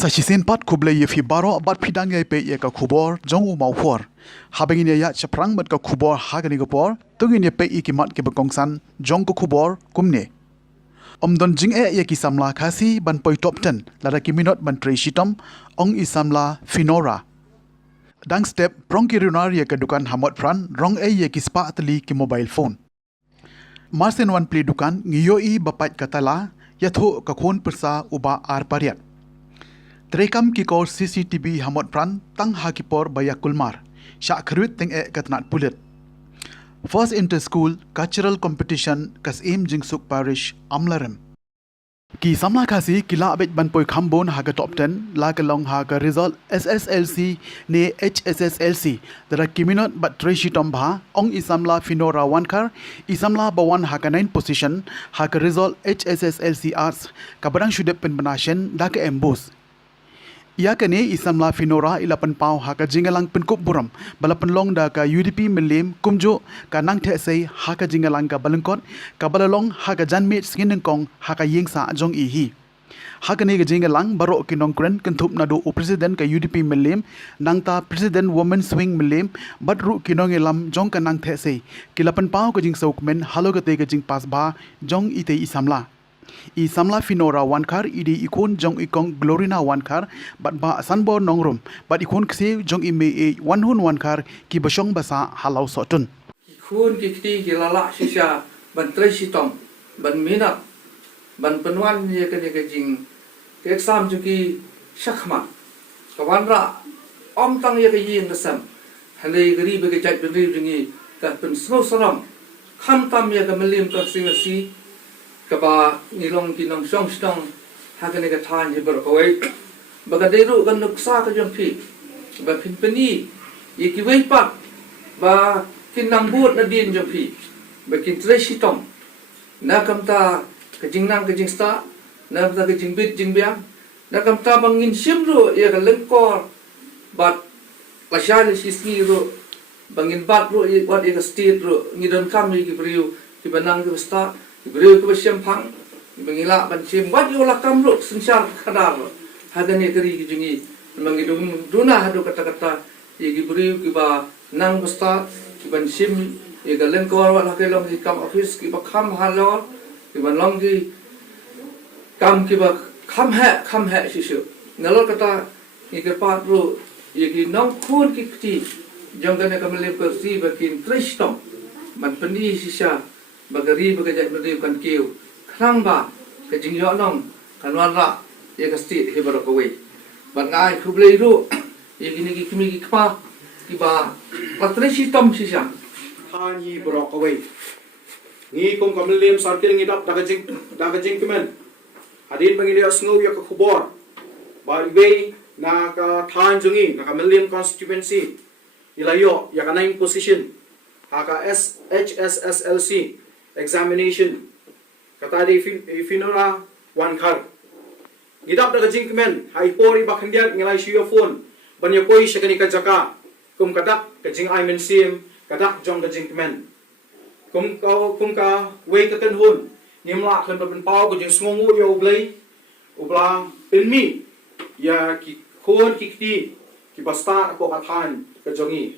Sachisin pat kuble ye fi baro bat phidang ye pe ye ka khubor jong u mau khor habengin ya chaprang mat ka khubor hagani go por tugin ye pe I ki mat ke bakongsan jong ko khubor kumne omdon jing ye ki samla khasi ban poi top 10 lara ki minot ban tre shitom ong I samla finora dang step prong ki runar ye ka dukan hamot pran rong ye ki spa atli ki mobile phone marsen wan pli dukan ngiyo I bapat katala yatho ka khon persa uba ar pariat Terekam kikor CCTV hamot pran tang hakipor baya kulmar syak khrut teng katnat pulit First inter school cultural competition kas im jingsuk parish amlarem ki samla khasi kila abet ban poi khambon haga top 10 la ka long haga result SSLC ne HSSLC dara kiminot bat treshi tombha ong isamla finora wankar isamla bawan haga 9 position haga result HSSLC arts kabarang shudep pen banashen da ka embus Ia kene isamla finora ilapan pau haka jingalang penkup buram balapan long da ka UDP melim kumjo ka nang the sei haka jingalang ka balengkot ka balalong haka janmit skinengkong haka yingsa jong ihi haka ne ka jingalang baro kinong kren kentup nadu u president ka UDP melim nangta president women swing melim badru kinong elam jong ka nang the sei kilapan pau ka jing saukmen halo ka te ka jing pasba jong ite isamla I samla finora wankar idi ikon jong ikong glorina wankar bat ba sanbo nongrum bat ikon kse jong ime e wanhun wankar ki basong basa halau sotun ikon ki kti ki lala shisha ban tresitom ban minap ban penwan ye ke jing ke exam ju ki shakhma kawanra om tang ye ke yin nasam hale gari be ke jat ben ri jingi ka pen sno saram kham tam ye ke melim ka singasi kaba nilong kinong song stong hakane ka than je ber kawai baga deru kan nuksa ka jong phi ba phin pani ye ki wei pa ba kin nang but na din jong phi ba kin treshi tom na kamta ka jingnang ka jingsta na kamta ka jingbit jingbiang na kamta bangin simru ye ka lengkor bat lasal sisni ro bangin bat ro ye wat ye ka state ro ngidon kam ye ki priu ki banang ki sta Beliau ke bersiampang, mengilak bancim, wat yolah kamruk sensar kadar, hadane keri kijungi, mengidung duna hadu kata-kata, ye beliau kiba nang besta, kiban sim, ye galen kawal wat hakelong ki kam office, kiba kam halor, kiban long ki kam kiba kam he sisu. Nalor kata ye kepat ru, ye ki nong kun ki kti, jangkane kamelip kersi bakin tristom, man pendi sisa. Bagari bagajat berdiri kan kiu krang ba ke jingyo nong kanwan ra ye ka stit he baro ko we ban ngai khuble ru ye gini ki kimi ki kpa ki ba patre si tom si sha han hi baro ko we ngi kong kamlem sarkil ngi dap daga jing kemen hadin bangili asngu ya ka khubor ba we na ka than jungi na kamlem constituency ilayo ya ka 9 position haka HSSLC examination kata di finora wankar gidap daga jingmen hai pori bakhandia ngelai shiyo phone banya koi shakani ka jaka kum kadak ka jing ai men sim kadak jong ka jingmen kum ka we ka kan hun nimla khan ban pau ko jing sngongu yo blai ublang penmi ya ki khon ki kti ki basta ko ka than ka jongi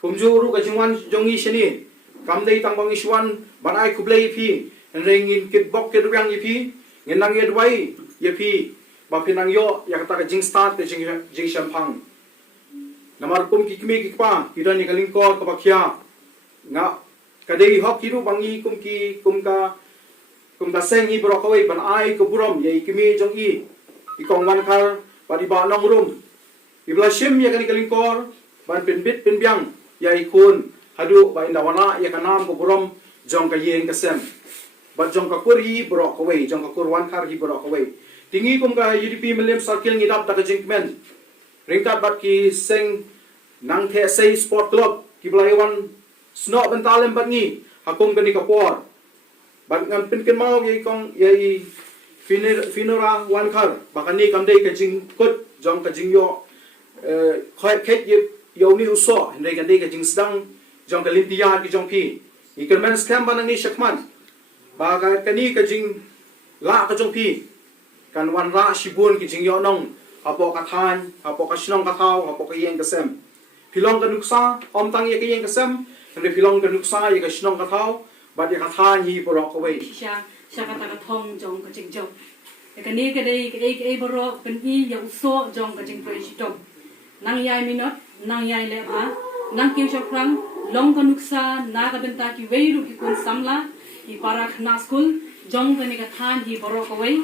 kum juru ka jingwan jongi shini kam dei tang bang iswan banai kublei phi rengin kit bok ke ruang ipi ngenang ye dwai ye phi ba pinang yo ya kata ka jing start te jing shampang namar kum ki kimi ki pa kidani kaling ko ka bakhya nga kadei hok kiru bangi kum ka sengi bro kawai ban ai ko burom ye kimi jong i ikong wan kar ba di ba long rum ibla shim ye kaling ko ban pin bit pin biang ya ikun hadu ba indawana ya kanam ko burom jong ka yeng ka sem ba jong ka kuri bro ko we jong ka kurwan khar hi bro ko we tingi kum ka UDP melim circle ngi dap ta ka jingmen ringkat bat ki seng nang the sei sport club ki blaiwan sno bentalem bat ngi hakum ka ni ka por bat ngam pin ken mau ye kong ye finora wan khar ba ka ni kam dei ka jing kut jong ka jing yo khoi khet ye yo ni uso ndai ka dei ka jing sedang jong ka limpiya ki jong pi ikermen scam banang ni shakman baga kani ka jing la ka jong pi kan wan ra shibun ki jing yo nong hapo kathan hapo kasnong kathau hapo kayeng kasem pilong kanuksa om tang ye kayeng kasem re pilong kanuksa ye kasnong kathau ba ye kathan hi borok away sha kata thong jong ka jing jong ka ni ka dei e boro kan i ya uso jong ka jing proi sitom nang yai minot nang yai le a nang kiu chakrang long ka nuksa na ka benta ki weiru ki kun samla i para khna school jong ka ni ka than hi boro ka wei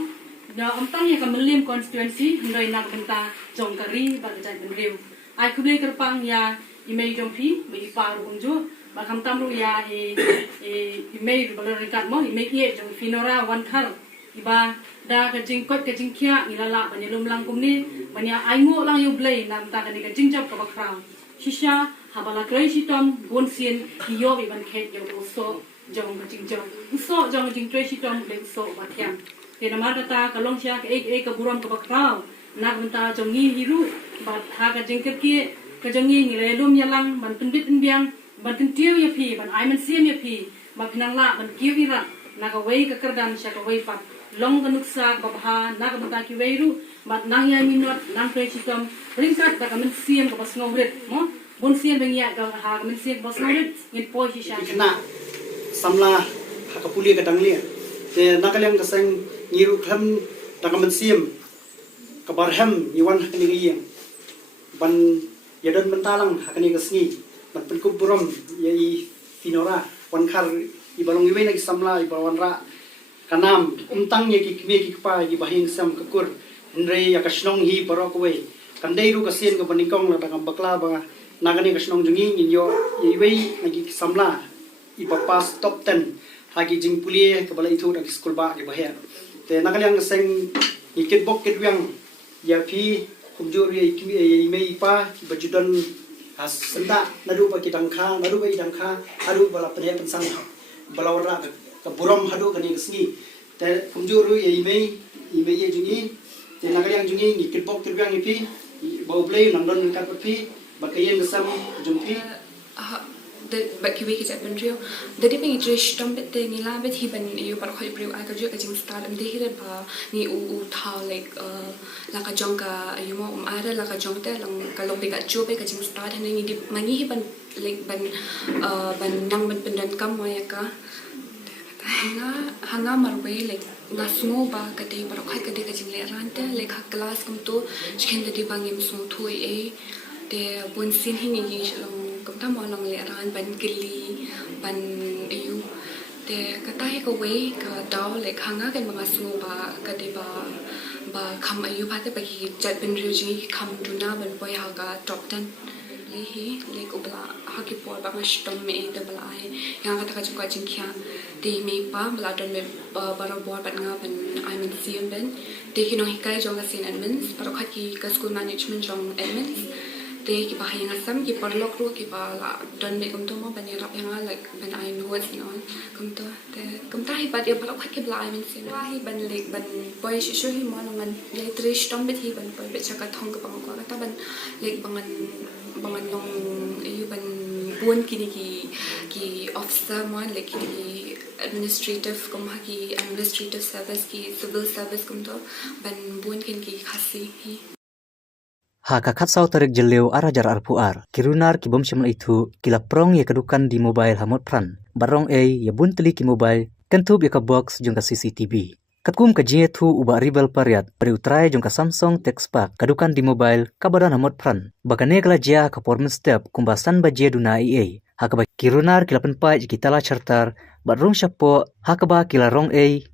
na am tang ye ka Millennium constituency ndoi nak benta jong ka ri ba ka jai ben riu ai ku le pang ya i mei jong phi me pa ru kun ju ba kham tam ru ya i mei ba le rikat mo i mei ye jong finora wan khar i ba da ka jing kot ka jing kya ni la ba ni lum lang kum ni ba ni ai ngo lang yu blai nam ta ka ni ka jing jap ka ba krang shisha habala krai sitom bon sien ki yo bi ban khet yo so jong ka jing jong so jong jing krai sitom le so ba kyam ke na ma ta ka long sia ka ka buram ka ba krang na ban ta jong ni hiru ba ha ka jing ka jong ni le lum ya lang ban pin bit biang ban tin tiu ya phi ban ai man siem ya phi ba pinang la ban kiu ira na ka wei ka kardan sha ka wei pat long ka nuksa ba ha na ka ban ta ki wei ru ba nang ya minot nang krai sitom ringkat ba ka man siem ka ba snowrit mo bon sien bang ya ka ha ka man siem ba snowrit ngin po hi sha kena samla hakapuli kadang lia te nakaliang kasang ngiru kham takaman siem kabarham niwan hakani giyang ban yadan mentalang hakani kasngi ban penkup buram ya i finora wan khar i balong iwe nagi samla i balwan ra kanam umtang ye ki kme ki pa i bahing sam kakur ndre ya kasnong hi barokwe kandai ru kasien ka banikong la takam bakla ba nagani kasnong jungi ninyo iwe nagi samla i papas top 10 hagi jing pulie ka bala itu dak school ba ge bahya te nakaliang seng ikit bok kit wiang ya phi kumjur ye kimi ye mei pa bajudan has senda nadu ba kidang kha nadu ba idang kha adu bala pene pensang bala wara ka buram hadu kani ksni te kumjur ye mei ye jungi te nakaliang jungi ikit bok kit wiang ipi ba play nandon ka phi ba kayen sam jumpi but ki wiki ben rio dedi pengi trish tom bete ni la bet hi ben yu par khoi priu ai ka ju ka jing star am de hire ba ni u thao like la ka jong ka yu mo ara la ka jong te lang ka long be ka chu be ka jing star ne ni di mani hi ben like ban nang ben pendan kam mo ya ka hanga marwe like na sungo ba ka de par khoi ka de ka jing le ran te like ha class kum to chen de bangim sung thui e de bun sin hi ni long cũng ta mọi lần lẽ ran ban kili ban yêu để cái tay cái way cái đó lại khang á cái mga su ba cái đi ba kham ayu ba te ba ki chat ben ruji kham duna ban boy ha ka top 10 li hi le ko bla ha ki por ba ma stom me de bla ai yang ka ta ka chu ka jing kya de me pa bla don me ba ro bor ban nga ban I mean sim ben de ki no hi kai jong ka sin admins par kha ki ka school management jong admins te ki pa yang asam ki parlok ru ki pa la don me kum to mo ban rap yang like ban I know what's on kum to te kum ta hi bat ya parlok ki bla I mean sin wa hi ban like ban boy shu hi mo ngan le trish tom bet hi ban boy bet cha ka thong ka bang ko ta ban like bangan long yu ban buon ki officer mo like ki administrative kum ha ki administrative service ki civil service kum to ban buon kin ki khasi hi Ha kakat sau tarik jeleu arah jar arpuar. Kirunar ki bom syamul itu kila prong ya kedukan di mobile hamot pran. Barong ya bunteli ki mobile kentub ya ka box jong ka CCTV. Katkum ka jie thu uba ribal pariat pari utrai jong ka Samsung Textpack kadukan di mobile kabadan hamot pran. Bakane kala jia ka performance step kumbasan ba jie duna IA. Ha ka ba kirunar kila penpai ki tala chartar barong syapo ha ka ba kila rong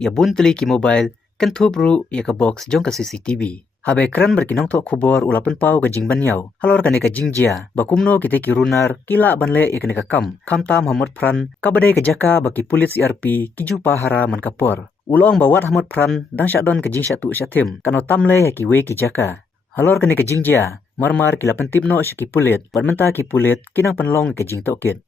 ya bunteli ki mobile kentub ru ya ka box jong ka CCTV. Habe kran berkinong tok kubor ulapan pau gajing banyau. Halor kane gajing jia. Bakumno kite kirunar kila banle ikane kam. Kam tam hamot pran kabadai kejaka baki pulit CRP kiju pahara man kapor. Ulong bawat hamot pran dang syadon gajing syatu syatim. Kano tamle ki we kijaka. Halor kane gajing jia. Marmar kila pentipno syaki pulit. Barmenta ki pulit kinang penlong gajing tokit.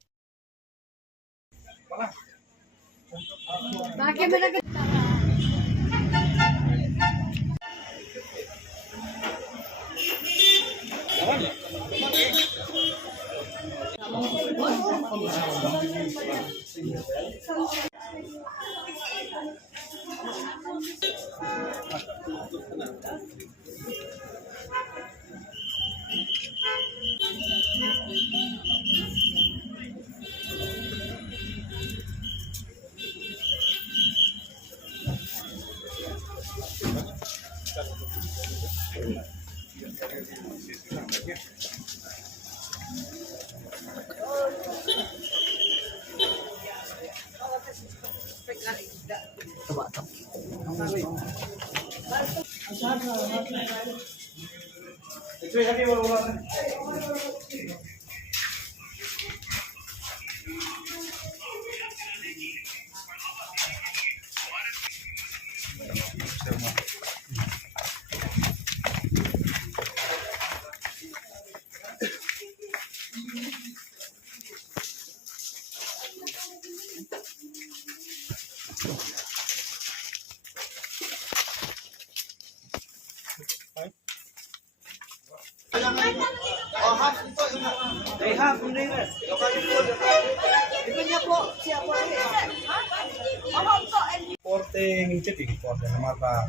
Porte ngintip iki porte nomor ba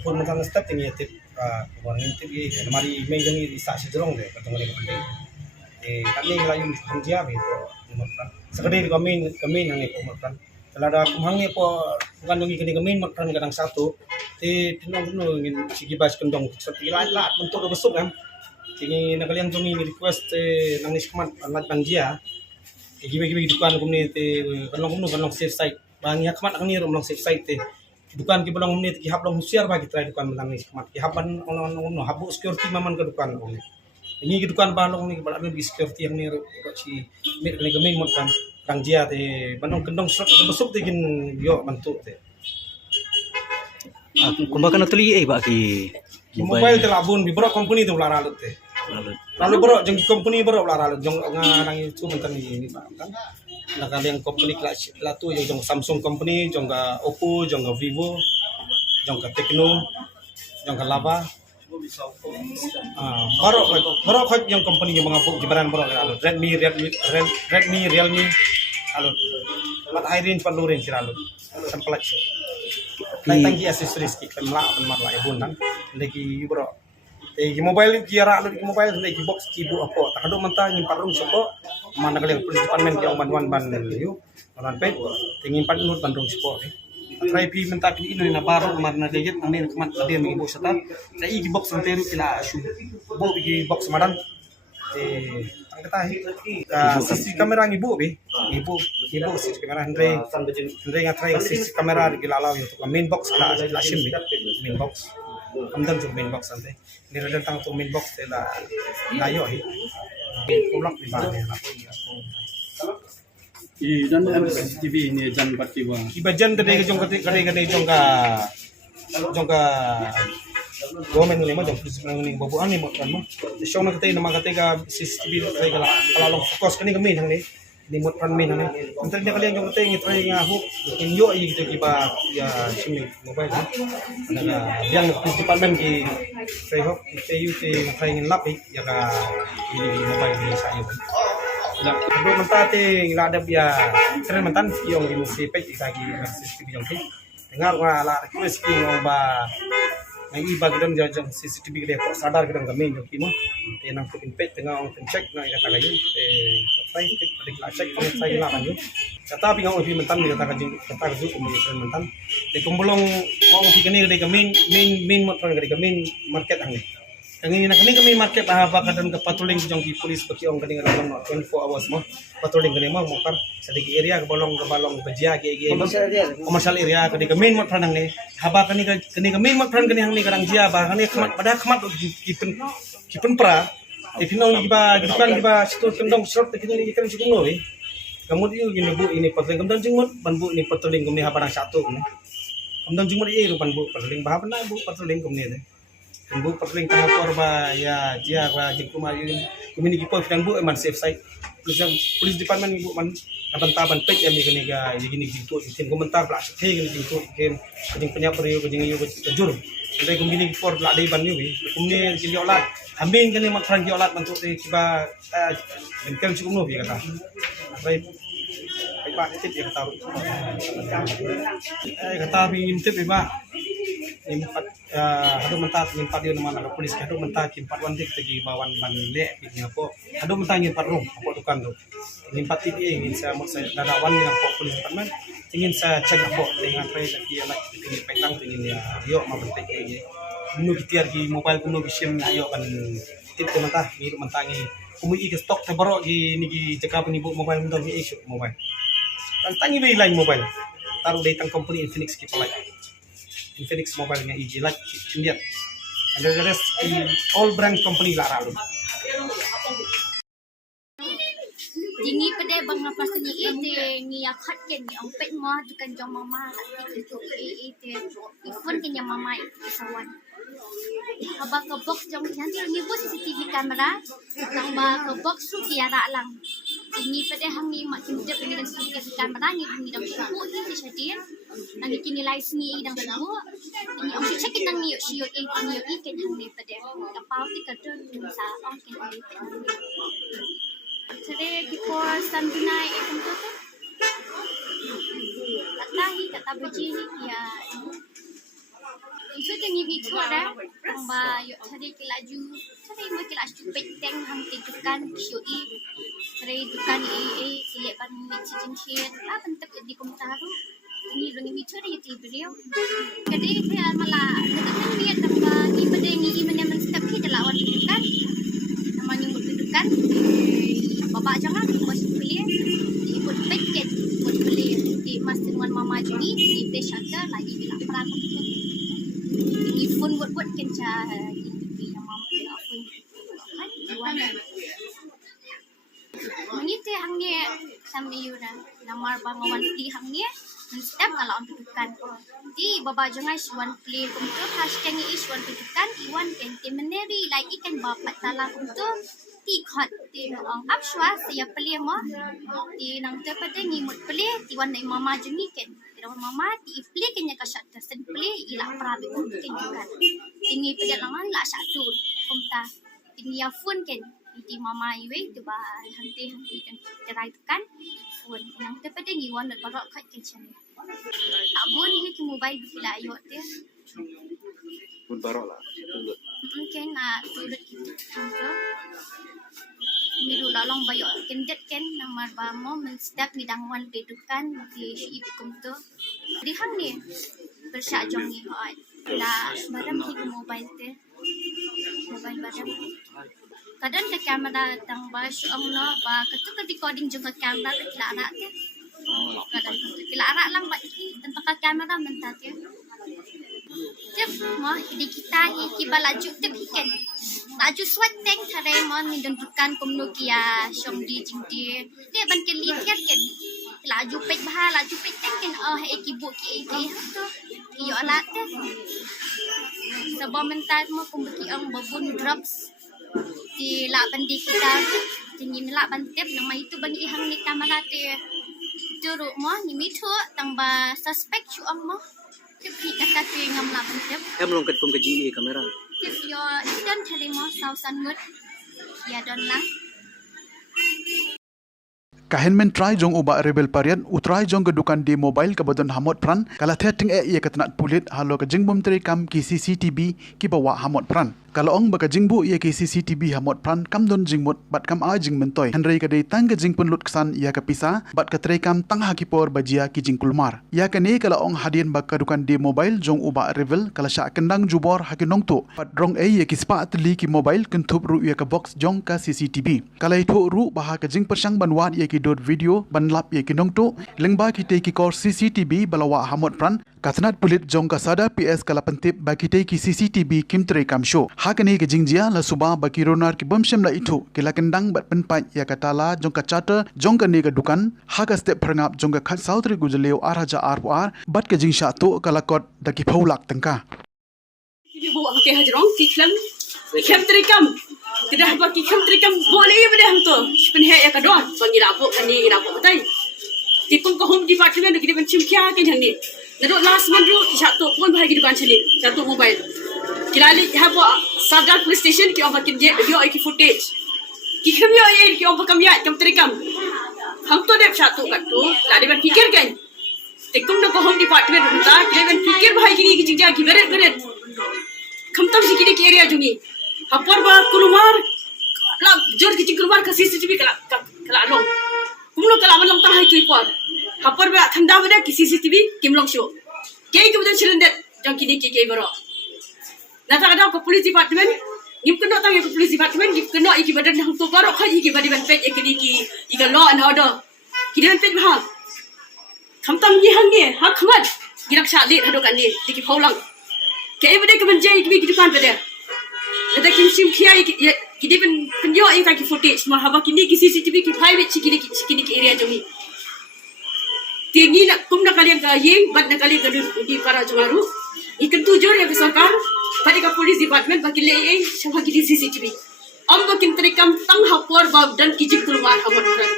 pun mentang step tinggi tip warna ngintip iki nomor email yang di sa sejrong deh ketemu dengan penting kami ngelayu kerja gitu nomor kan sekali di kami yang itu nomor kan kalau ada kumangnya po bukan dong kini kami nomor kan kadang satu tinong ingin sigi bas kendong seperti lalat bentuk besuk kan kini nakalian tungi request nangis kemat anak banjia gibi dukan community kanong safe site banyak kemat kami rom safe site dukan ki belong community ki hablong share bagi try dukan nangis kemat ki haban ono habu security maman ke dukan ini ki dukan balong ni balong di security yang ni si mit kami mod kan kang jia te banong kendong slot besuk te gin yo bantu te Kumbakan atuli ba ki mobile telabun bi bro company tu lara lut te lalu bro jeng company bro lara lut jong nang itu mentan ini pak kan nak yang company kelas latu yang jong Samsung company jong ga Oppo jong ga Vivo jong ga Tecno jong ga Lava baru yang company yang mengapuk jibaran bro lalu Redmi Realme lalu lat high range pan low range lalu sampel aja tangki aksesoris ki pemla lah ibun kan lagi bro mobile kira lalu mobile lagi box ki bu apa tak ada mentah nyimpan rung sopo mana kalian polis department ki ban yu orang pet tingin pan nur bandung sopo try pi mentah ki ini na baru marna degit amin kemat dia mengibu setat na igi box lanteru kila asu bo igi box madan ang katahi sisi kamera ngibu ibu sisi kamera Andre nga try sisi kamera di kilalaw yung main box la sim main box amdan yung main box ante niredan tang to main box la layo kulak di ba dan CCTV ini jan patiwa ibajan tadi jong ka gomen ni mo jong prinsipal ni babuan ni mo kan mo show na katay na makatay CCTV try ka kalalong focus kani kami nang ni mo kan min nang ni unta niya kalian jong katay try nga hook inyo ay gitu kiba ya simi mobile na yang prinsipal men ki try hook yu ti try ngin lap ya ka ini mobile ni sa iyo Aduh mentate ngiladap ya keren mentan yung sipek lagi CCTV yung dengar nga la request ki ba may iba gedang jajang CCTV gede kok sadar gedang kami yung kimo tenang pin pet tengah on check na ika tagayun try tik la check kami say la kanyo tapi nga ubi mentan ni kata kaju kumi mentan te kumbulong mo ki kani gede kami main mo kan gede kami market ang kami market bahaba kadang ke patrolling jong ki polis baki ong kani ngadong 24 hours mo patrolling kani mo kar sedikit area ke balong bejia ke commercial area kani kami mo pranang ni haba kani kami mo pran kani hang ni kadang jia ba kani kemat kipen pra ifinong giba situ kendong short kini kan cukup no kamu dia gini bu ini patrolling kemudian jengmot banbu ini patrolling kami haba nang satu kemudian jengmot ini banbu patrolling bahaba na bu patrolling kami ni bu patrolling tengah korba ya dia ba jengku mari community po fidang bu eman safe site police department ibu man nabantaban pek ya gini ga gini jingtu tin komentar bla sekhe gini jingtu kem kejing penyap riu kejing yu kejur ndai community for bla dai ban yu kumni jili olat amin kene mak frang olat bantu te kiba bengkel cukup no bi kata baik pak tip ya kata kata bi tip ba impat hadu mentat impat dia nama nak polis hadu mentat impat wan dik tegi bawan ban le bi ngapo hadu mentat impat rum apa dukan tu impat ini ingin saya mau saya dadawan yang pok polis department ingin saya cek apa dengan saya tadi anak ini petang ingin ya yo mau bentek ini nu kitiar ki mobile kuno ki sim ayo kan tip tu mentah ni mentangi kumui ke stok tebaro ki ni ki cekap ni bu mobile mentang ki isu mobile tangi be lain mobile taruh datang company Infinix ki palai. Infinix mobile nga iji like Indian. And the rest all brand company la ralu. Ini pada bang lepas ni ni akhat kan ni ang pet mo dukan jong mama itu phone kan yang mama isawan. Haba ke box jong nanti ni bos CCTV kamera nang ba ke box tu tiara lang. Ini pada hang ni mak kimde dengan CCTV kamera ni dang suku ni syadin. Nang kinilai sini dang suku. Ini ang check nang ni yo ni yo kan hang ni pada kapau ti kadun sa ang kan ni. Jadi kita standinai itu tu, katahi kata begini ya. Itu tu ni video ada, tambah yuk cari kelaju, cari mungkin kelaju peteng hang tidukan QE, cari dukan kilik ban cincin, bentuk di komentar tu. Ini rungi video ada YouTube video. Jadi saya malah ketika ni tambah ni pada ni mana step kita lawan tidukan, namanya tidukan. Bapak jangan bos beli ikut paket ikut beli di mas dengan mama juga di pay shutter lagi bila perang tu di phone buat kenca di yang mama dia phone kan jualan menite hangnya sampai yuna nomor bangawan di hangnya step kalau untuk dukan di bapak jangan one play untuk hashtag ni one dukan iwan kenti meneri lagi kan bapak talah untuk ikut di abswa saya beli mah di nang terpada ngimut beli di wan nai mama jengi kan di mama di beli kenya kasat tersen beli ila prabi untuk juga tinggi pada langan la satu kumta tinggi phone kan di mama iwe tu bah hanti kan cerai kan phone nang terpada ngiwan nak barok kat kitchen abun ni ke mobile bila ayot dia pun barok lah. Mungkin nak turut kita miru lalong bayo kendet ken namar bamo men step ni dangwan pedukan di ipikum tu di hang ni bersyak jong ni hot la barang ki mobile te mobile barang kadang te kamera tang ba syong no ba ketu recording jong ke kamera ke lara te kadang ke lara lang ba tentang ke kamera mentat te tip mo di kita ki balaju tip hiken laju swat teng thare mon ni dukan kumno kia syong di jingdi dia ban ke lihat kan laju pek bah laju pek teng kan ki bu ki tu yo alat te sebab mentat mo kumbeki ang babun drops di la bandi kita tinggi la ban tip nama itu bani hang ni kamera te juruk mo ni mitu tambah suspect chu ang mo tip kita te ngam la ban tip Em longkat kum ke GE kamera. If your hidden terimo sausan mut ya don lang Kahenmen try jong uba rebel parian utrai jong ke dukan di mobile ke badon hamot pran kala tetting ia ketenat pulit halo ke jingbom teri kam ki CCTV ki bawa hamot pran kalau ong baka jingbu ia ki CCTV hamot pran kam don jingmut bat kam a jing mentoy henrei ke dei tang ke jing pun lut kesan ia ke pisa bat ke teri kam tang ha ki por bajia ki jing kulmar ia ke ni kalau ong hadien baka dukan di mobile jong uba rebel kala sya kendang jubor ha ki nongtu bat rong ia ki spa atli ki mobile kentup ru ia ke box jong ka CCTV kala itu ru bah ke jing persang banwat ia ki dot video banlap ye kinong tu lengba kita ki kor CCTV balawa hamot pran katnat pulit jong ka sada PS kala pentip bagi te ki CCTV kim tre kam show hakani ke jingjia la suba baki ronar ki bomshem la itu kila kendang bat penpat ya katala jong ka charter jong ka ni ka dukan haga step prangap jong ka khat sautri gujleo araja RR bat ke jingsha tu kala kot daki phaulak tangka Ibu bawa ke hajrong kiklam terikam tidak bagi kam terikam boleh benda tu penhe ya kadon panggil abu kani abu betai tipung ke home department negeri pencim kia kan yang ni naduk last month ru satu pun bahagi dukan sini satu mobile kilali habo Sadar police station ki oba kinje video ki footage ki kami ai ki oba kam ya kam terikam hang to dep satu kat tu lari ban fikir kan tikum no home department runta kile ban fikir bahagi ki jingja ki beret kamtam sikini ki area jungi hapor ba kulumar la jor ki kulumar ka CCTV kala long kumlo kala long tang hai ki por hapor ba thanda ba ki CCTV kimlong show kei ki budan silindet jang kini ki baro nata ada ko police department ngip kena tang ko police department ngip kena iki badan hang to baro kha iki badan pet ikini ki ika law and order ki dan pet bah Kamtam ni hangi hak khamat girak shali hadokan ni diki phaulang ke bade ke benje ki dukan bade ada kim sim khia ki dipen penjo ai ka ki footage mahaba kini ki CCTV ki private kini ki area jongi tingi nak kum nak kalian ka yeng bad nak kalian ka di para jongaru ikan tujuh ya sarkar pada ka police department baki le ai sama ki CCTV am bakin terikam tang hapor bab dan kijik keluar hamot rai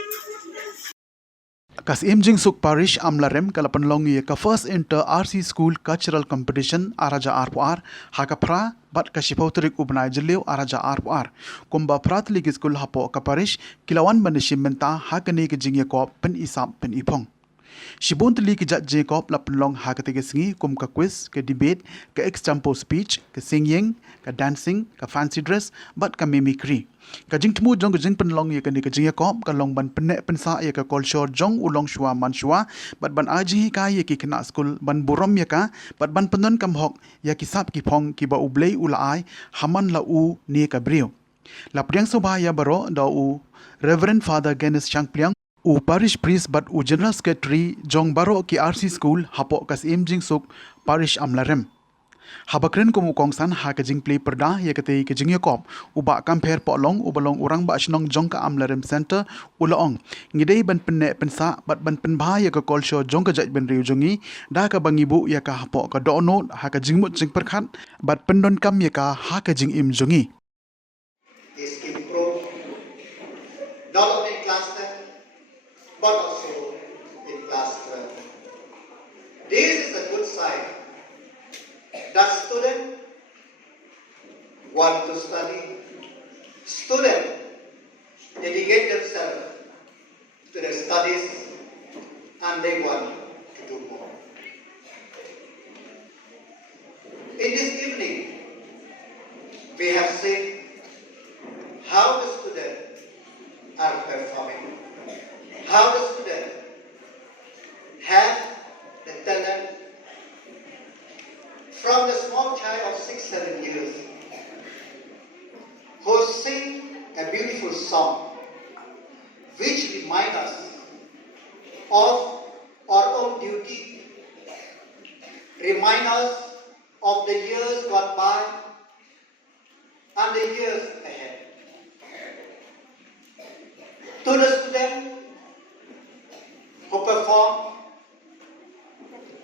Kas Imjing Suk Parish Amlarem kalapan longi ka first inter RC School Cultural Competition araja RPR haka pra bat ka shipauterik ubnai jeleu araja RPR kumba pratlik school hapo ka parish kilawan banishim menta hakani ke jingye ko pen isap pen ipong Shibun teli ke jat Jacob lapan long hakati ke singi kum ka quiz ke debate ke example speech ke singing ke dancing ke fancy dress bat ka mimicry ka jing temu jong ke jing pen long ye ke ni ke jing Jacob ka long ban penek pensa ye ka culture jong ulong shua man shua bat ban aji ka ye ki kena school ban burom ye ka bat ban penon kam hok ya ki sap ki phong ki ba ublei ulai haman la u ni ka brio la priang soba ya baro da u Reverend Father Genis Changpliang u parish priest bat u general secretary jong baro ki RC school hapo kas Imjing Suk parish Amlarem habakren ko mu kongsan ha ka jing play perda ye kate ke jing yakop u ba compare po long u balong urang ba shnong jong ka Amlarem center ulaong ngidei ban penne pensa bat ban pen ba ye ka call show jong ka jaj ben riu jongi da ka bangibu ye ka hapo ka dono ha ka jing mut jing perkhat bat pendon kam ye ka ha ka jing im jongi is improved not only in class 10 but also in class 12. This is a good sign that students want to study, students dedicate themselves to their studies and they want to do more. In this evening, we have seen how the students are performing, how the students have the talent from the small child of 6-7 years who sing a beautiful song which remind us of our own duty, remind us of the years gone by and the years ahead. To the students who perform,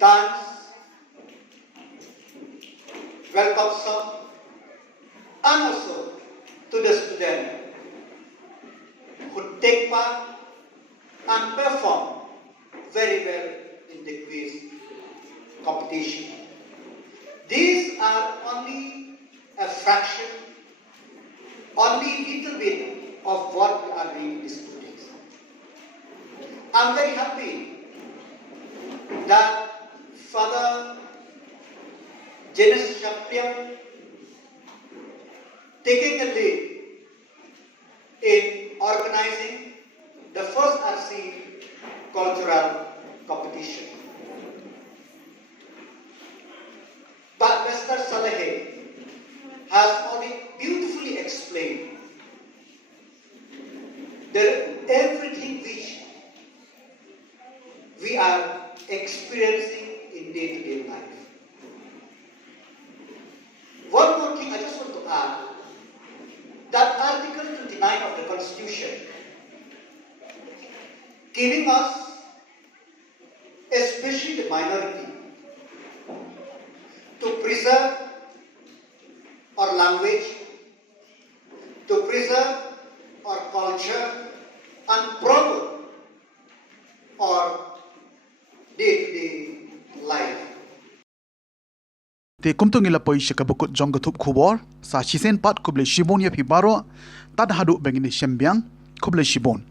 dance, welcome song, and also to the students who take part and perform very well in the quiz competition. These are only a fraction, only little bit of what we are doing in these students. I'm very happy that Father Genis Changpliang taking the lead in organizing the first RC cultural competition. But Mr. Salehe has already beautifully explained that everything which we are experiencing in day-to-day life. One more thing I just want to add, that Article 29 of the Constitution giving us, especially the minority, to preserve our language, to preserve our culture and promote our day-to-day life. Te kumtung ila poi shikabukut jong gatup kubor sa chisen pat kuble shibon ya pibaro tad hadu bengini shembiang kuble shibon